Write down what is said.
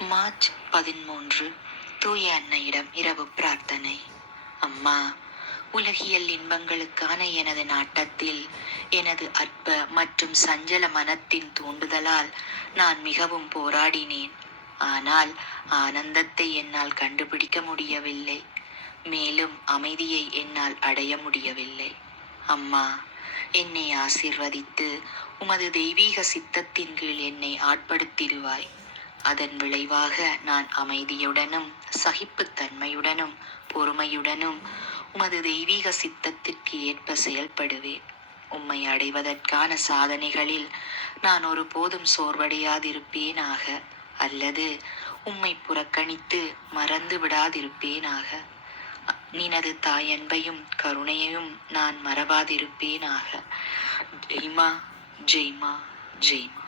March பதிமூன்று தூய அன்னையிடம் இரவு பிரார்த்தனை. அம்மா உலகியல் இன்பங்களுக்கான எனது நாட்டத்தில் எனது அற்ப மற்றும் சஞ்சல மனத்தின் தூண்டுதலால் நான் மிகவும் போராடினேன். ஆனால் ஆனந்தத்தை என்னால் கண்டுபிடிக்க முடியவில்லை. மேலும் அமைதியை என்னால் அடைய முடியவில்லை. அம்மா என்னை ஆசிர்வதித்து உமது தெய்வீக சித்தத்தின் கீழ் என்னை ஆட்படுத்திடுவாய். அதன் விளைவாக நான் அமைதியுடனும் சகிப்புத்தன்மையுடனும் பொறுமையுடனும் உமது தெய்வீக சித்தத்திற்கு ஏற்ப செயல்படுவேன். உம்மை அடைவதற்கான சாதனைகளில் நான் ஒருபோதும் சோர்வடையாதிருப்பேனாக அல்லது உம்மை புறக்கணித்து மறந்து விடாதிருப்பேனாக. நினது தாயன்பையும் கருணையையும் நான் மறவாதிருப்பேனாக. ஜெய்மா ஜெய்மா ஜெய்மா.